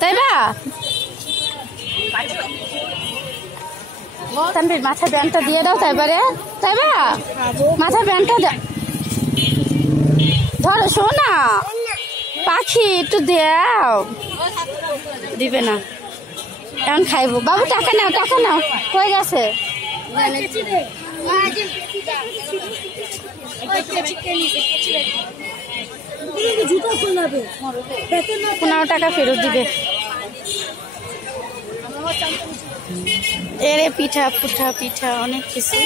তাই বা তানভীর মাথার ব্যান্ডটা দিয়ে দাও তাইবারে তাই বা মাথার ব্যান্ডটা ধরো শোনা পাখি একটু দাও দিবে না এখন খাইবো বাবু টাকা নাও হয়ে গেছে টাকা ফেরত দিবে এরে পিঠা অনেক কিছু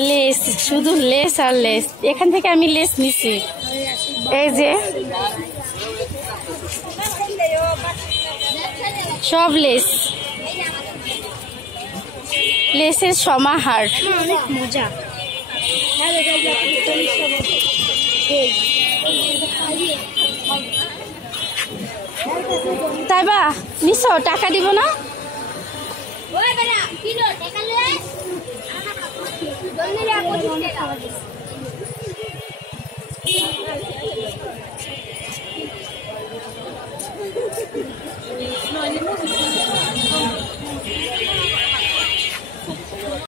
লেস শুধু লেস আর লেস এখান থেকে আমি লেস নিছি এই যে সব লেসের সমাহার অনেক মজা তাই বা নিছ টাকা দিব না